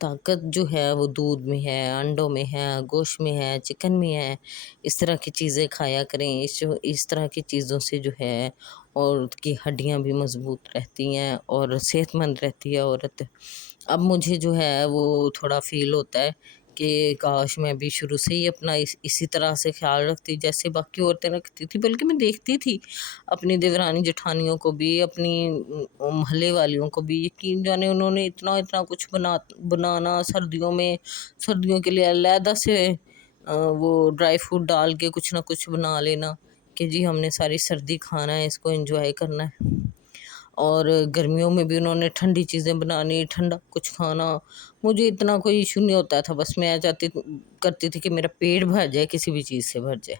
طاقت جو ہے وہ دودھ میں ہے، انڈوں میں ہے، گوشت میں ہے، چکن میں ہے۔ اس طرح کی چیزیں کھایا کریں، اس طرح کی چیزوں سے جو ہے عورت کی ہڈیاں بھی مضبوط رہتی ہیں اور صحت مند رہتی ہے عورت۔ اب مجھے جو ہے وہ تھوڑا فیل ہوتا ہے کہ کاش میں بھی شروع سے ہی اپنا اسی طرح سے خیال رکھتی جیسے باقی عورتیں رکھتی تھی، بلکہ میں دیکھتی تھی اپنی دیورانی جٹھانیوں کو بھی، اپنی محلے والیوں کو بھی، یقین جانے انہوں نے اتنا اتنا کچھ بنانا سردیوں کے لیے علیحدہ سے وہ ڈرائی فروٹ ڈال کے کچھ نہ کچھ بنا لینا کہ جی ہم نے ساری سردی کھانا ہے، اس کو انجوائے کرنا ہے۔ اور گرمیوں میں بھی انہوں نے ٹھنڈی چیزیں بنانی، ٹھنڈا کچھ کھانا۔ مجھے اتنا کوئی ایشو نہیں ہوتا تھا، بس میں کرتی تھی کہ میرا پیٹ بھر جائے، کسی بھی چیز سے بھر جائے۔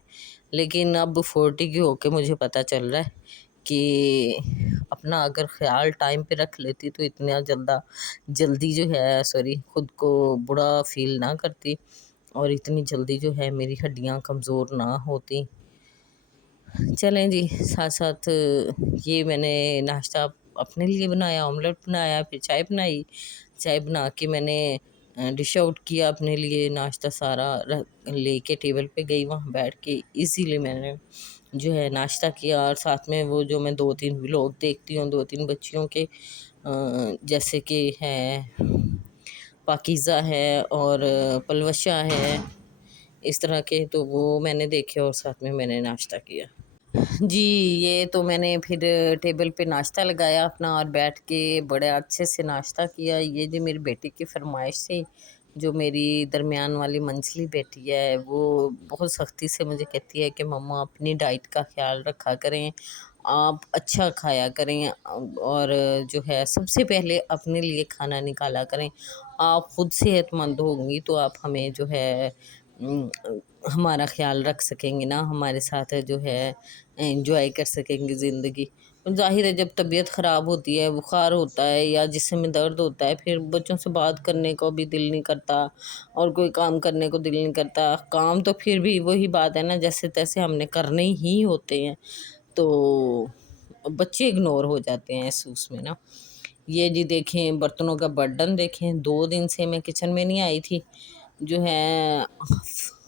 لیکن اب 40 کی ہو کے مجھے پتہ چل رہا ہے کہ اپنا اگر خیال ٹائم پہ رکھ لیتی تو اتنا جلدی جو ہے خود کو برا فیل نہ کرتی، اور اتنی جلدی جو ہے میری ہڈیاں کمزور نہ ہوتی۔ چلیں جی، ساتھ ساتھ یہ میں نے ناشتہ اپنے لیے بنایا، آملیٹ بنایا، پھر چائے بنائی۔ چائے بنا کے میں نے ڈش آؤٹ کیا اپنے لیے، ناشتہ سارا لے کے ٹیبل پہ گئی، وہاں بیٹھ کے ایزیلی میں نے جو ہے ناشتہ کیا، اور ساتھ میں وہ جو میں 2-3 ولاگ دیکھتی ہوں 2-3 بچیوں کے، جیسے کہ ہے پاکیزہ ہے اور پلوشہ ہے، اس طرح کے، تو وہ میں نے دیکھے اور ساتھ میں نے ناشتہ کیا۔ جی، یہ تو میں نے پھر ٹیبل پہ ناشتہ لگایا اپنا اور بیٹھ کے بڑے اچھے سے ناشتہ کیا۔ یہ جو میری بیٹی کی فرمائش تھی، جو میری درمیان والی منجلی بیٹی ہے، وہ بہت سختی سے مجھے کہتی ہے کہ مما اپنی ڈائٹ کا خیال رکھا کریں، آپ اچھا کھایا کریں، اور جو ہے سب سے پہلے اپنے لیے کھانا نکالا کریں۔ آپ خود صحت مند ہوں گی تو آپ ہمیں جو ہے ہمارا خیال رکھ سکیں گے نا، ہمارے ساتھ جو ہے انجوائے کر سکیں گے زندگی۔ ظاہر ہے جب طبیعت خراب ہوتی ہے، بخار ہوتا ہے یا جسم میں درد ہوتا ہے، پھر بچوں سے بات کرنے کو بھی دل نہیں کرتا اور کوئی کام کرنے کو دل نہیں کرتا۔ کام تو پھر بھی وہی بات ہے نا، جیسے تیسے ہم نے کرنے ہی ہوتے ہیں، تو بچے اگنور ہو جاتے ہیں اس میں نا۔ یہ جی دیکھیں برتنوں کا برڈن دیکھیں، 2 دن سے میں کچن میں نہیں آئی تھی، جو ہے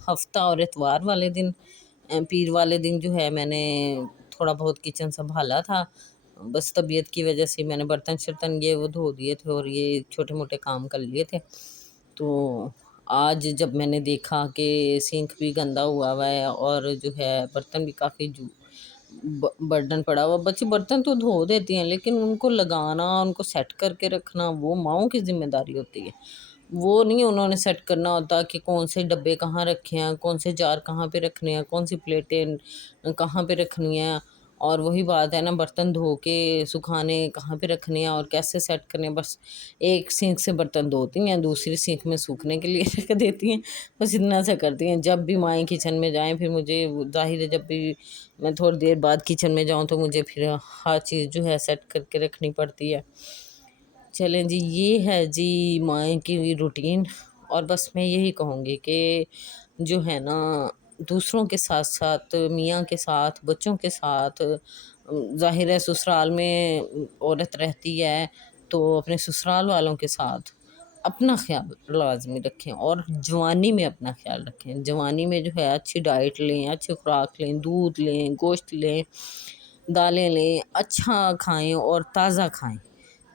ہفتہ اور اتوار والے دن، پیر والے دن جو ہے میں نے تھوڑا بہت کچن سنبھالا تھا، بس طبیعت کی وجہ سے میں نے برتن شرتن یہ وہ دھو دیے تھے اور یہ چھوٹے موٹے کام کر لیے تھے۔ تو آج جب میں نے دیکھا کہ سینک بھی گندا ہوا ہے اور جو ہے برتن بھی کافی برڈن پڑا ہوا، بچے برتن تو دھو دیتی ہیں لیکن ان کو لگانا، ان کو سیٹ کر کے رکھنا وہ ماؤں کی ذمہ داری ہوتی ہے۔ وہ نہیں انہوں نے سیٹ کرنا ہوتا کہ کون سے ڈبے کہاں رکھے ہیں، کون سے جار کہاں پہ رکھنے ہیں، کون سی پلیٹیں کہاں پہ رکھنی ہیں، اور وہی بات ہے نا برتن دھو کے سکھانے کہاں پہ رکھنے ہیں اور کیسے سیٹ کرنے ہیں۔ بس ایک سینک سے برتن دھوتی ہیں، دوسری سینک میں سوکھنے کے لیے رکھ دیتی ہیں، بس اتنا سا کرتی ہیں۔ جب بھی مائیں کچن میں جائیں، پھر مجھے ظاہر ہے جب بھی میں تھوڑی دیر بعد کچن میں جاؤں تو مجھے پھر ہر چیز جو ہے سیٹ کر کے رکھنی پڑتی ہے۔ چلیں جی، یہ ہے جی مائیں کی روٹین، اور بس میں یہی کہوں گی کہ جو ہے نا دوسروں کے ساتھ ساتھ، میاں کے ساتھ، بچوں کے ساتھ، ظاہر ہے سسرال میں عورت رہتی ہے تو اپنے سسرال والوں کے ساتھ اپنا خیال لازمی رکھیں، اور جوانی میں اپنا خیال رکھیں۔ جوانی میں جو ہے اچھی ڈائٹ لیں، اچھی خوراک لیں، دودھ لیں، گوشت لیں، دالیں لیں، اچھا کھائیں اور تازہ کھائیں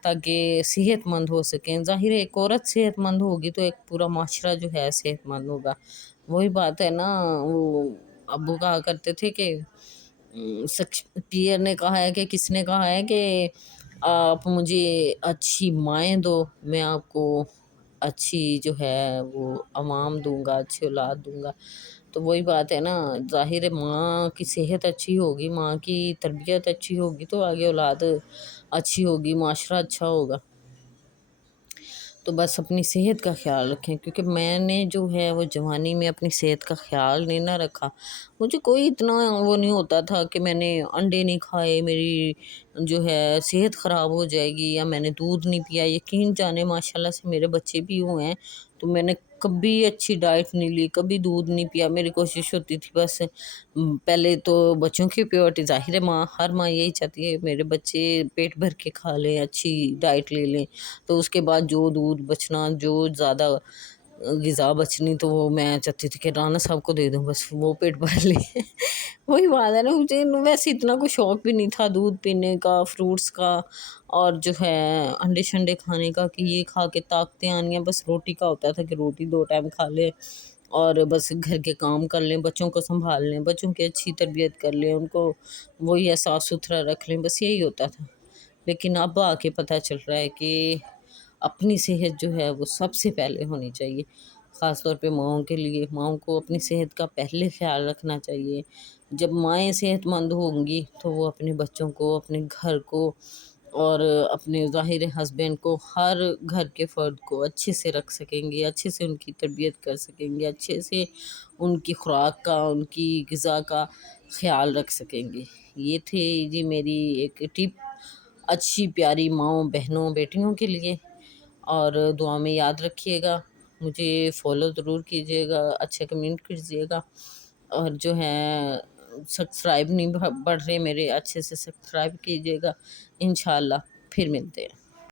تاکہ صحت مند ہو سکیں۔ ظاہر ہے ایک عورت صحت مند ہوگی تو ایک پورا معاشرہ جو ہے صحت مند ہوگا۔ وہی بات ہے نا، وہ ابو کہا کرتے تھے کہ پیر نے کہا ہے کہ کس نے کہا ہے کہ آپ مجھے اچھی مائیں دو، میں آپ کو اچھی جو ہے وہ عوام دوں گا، اچھی اولاد دوں گا۔ تو وہی بات ہے نا، ظاہر ہے ماں کی صحت اچھی ہوگی، ماں کی تربیت اچھی ہوگی تو آگے اولاد اچھی ہوگی، معاشرہ اچھا ہوگا۔ تو بس اپنی صحت کا خیال رکھیں، کیونکہ میں نے جو ہے وہ جوانی میں اپنی صحت کا خیال نہیں نہ رکھا۔ مجھے کوئی اتنا وہ نہیں ہوتا تھا کہ میں نے انڈے نہیں کھائے میری جو ہے صحت خراب ہو جائے گی، یا میں نے دودھ نہیں پیا۔ یقین جانے ماشاء اللہ سے میرے بچے بھی ہوئے ہیں تو میں نے کبھی اچھی ڈائٹ نہیں لی، کبھی دودھ نہیں پیا۔ میری کوشش ہوتی تھی بس پہلے تو بچوں کی پیورٹی، ظاہر ہے ماں، ہر ماں یہی چاہتی ہے میرے بچے پیٹ بھر کے کھا لیں، اچھی ڈائٹ لے لیں، تو اس کے بعد جو دودھ بچنا، جو زیادہ غذا بچنی، تو وہ میں چاہتی تھی کہ رانا صاحب کو دے دوں، بس وہ پیٹ بھر لے۔ وہی بات ہے نا، مجھے ویسے اتنا کوئی شوق بھی نہیں تھا دودھ پینے کا، فروٹس کا، اور جو ہے انڈے شنڈے کھانے کا، کہ یہ کھا کے طاقتیں آنی ہیں۔ بس روٹی کا ہوتا تھا کہ روٹی 2 ٹائم کھا لے اور بس گھر کے کام کر لیں، بچوں کو سنبھال لیں، بچوں کی اچھی تربیت کر لیں، ان کو وہی صاف ستھرا رکھ لیں، بس یہی ہوتا تھا۔ لیکن اب آ کے پتہ چل رہا ہے کہ اپنی صحت جو ہے وہ سب سے پہلے ہونی چاہیے، خاص طور پہ ماؤں کے لیے۔ ماؤں کو اپنی صحت کا پہلے خیال رکھنا چاہیے۔ جب مائیں صحت مند ہوں گی تو وہ اپنے بچوں کو، اپنے گھر کو، اور اپنے ظاہر ہسبینڈ کو، ہر گھر کے فرد کو اچھے سے رکھ سکیں گے، اچھے سے ان کی تربیت کر سکیں گے، اچھے سے ان کی خوراک کا، ان کی غذا کا خیال رکھ سکیں گے۔ یہ تھی جی میری ایک ٹپ اچھی پیاری ماؤں، بہنوں، بیٹیوں کے لیے، اور دعا میں یاد رکھیے گا، مجھے فالو ضرور کیجیے گا، اچھے کمنٹ کیجیے گا، اور جو ہے سبسکرائب نہیں بڑھ رہے میرے، اچھے سے سبسکرائب کیجیے گا۔ انشاءاللہ پھر ملتے ہیں۔